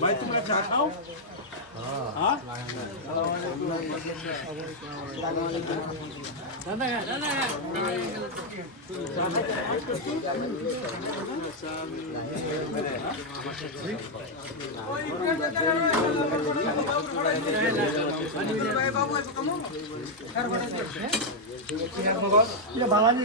ভাই তোমরা চা খাও বাঙালি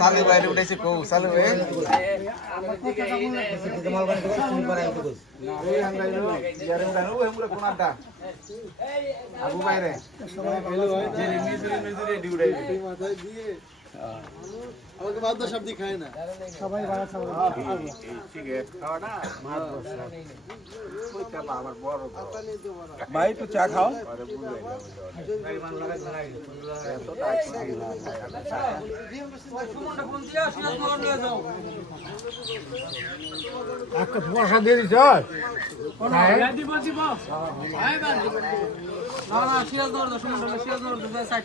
সালে বাইরে উঠেছে কৌ সালে আবু বাইরে। আমাকে বাদ্য শব্দ খায় না। সবাই ভাড়া খাবে ভাই তো চা খাও। একটা পয়সা দিয়ে দিছ না না সিরাজ দশ সাইড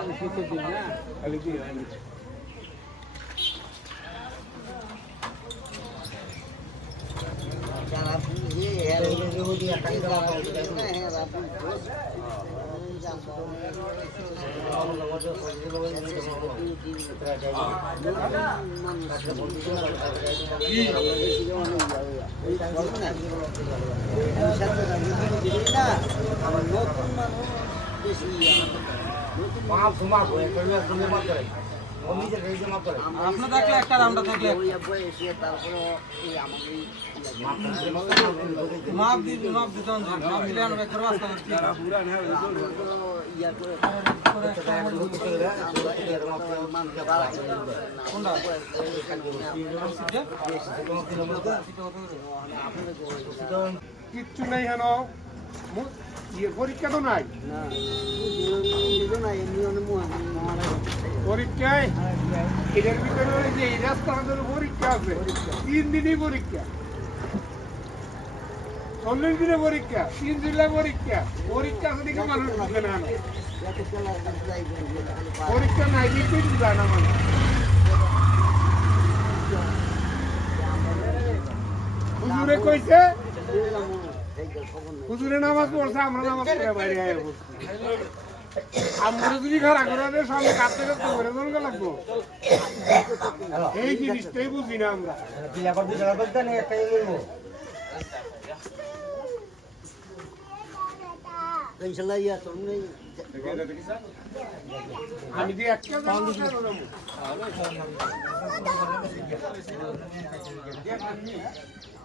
একটু বেল চলছি না এই সাইডে মনে হয় গেল তুমি আর দিয়ে দিবে আপনি থাকলে একটা আমরা থাকলে। মাপ দিবি মাপ দিতে মাপ দিলে আমরা একবার বাস্তা কিচ্ছু নাই হেন। পরীক্ষা তো নাই। পরীক্ষায়? এটার ভিতরে ওই যে এই পরীক্ষা আছে। তিন দিনই পরীক্ষা। চল্লিশ দিনে পরীক্ষা তিন দিনে পরীক্ষা। দেখে মানুষ বুঝবে না। পরীক্ষা নাই দিতেই যায় না মানুষ। হুজুরে কইছে হুজুরে নামাজ পড়ছে, আমরা নামাজ পড়ে বাইরে আয়া বসছি। আমরা যদি খারাপ করে দেয় সামনে কাটতে কাটতে করে জনকে লাগবো। এই জিনিসটাই বুঝি না আমরা। আমি যে একটা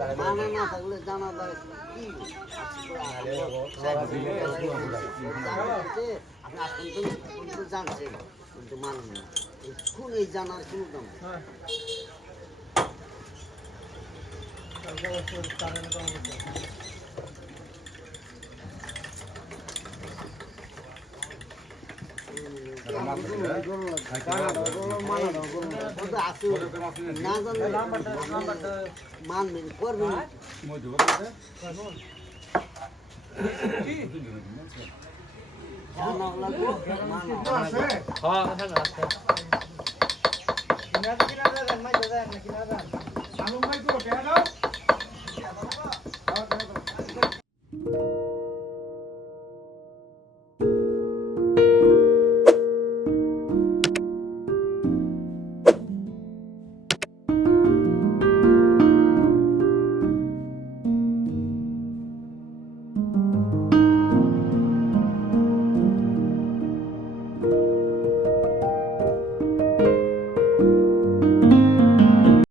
তুমি যে অনন্ত করবেন যে, মার চলো, কইছিলাম। জানছে কিন্তু মানুষ না কোন জানার কোনো দাম নেই। ওটা আছে, না জানলে মানবেন করবেন জানা লাগবে মানা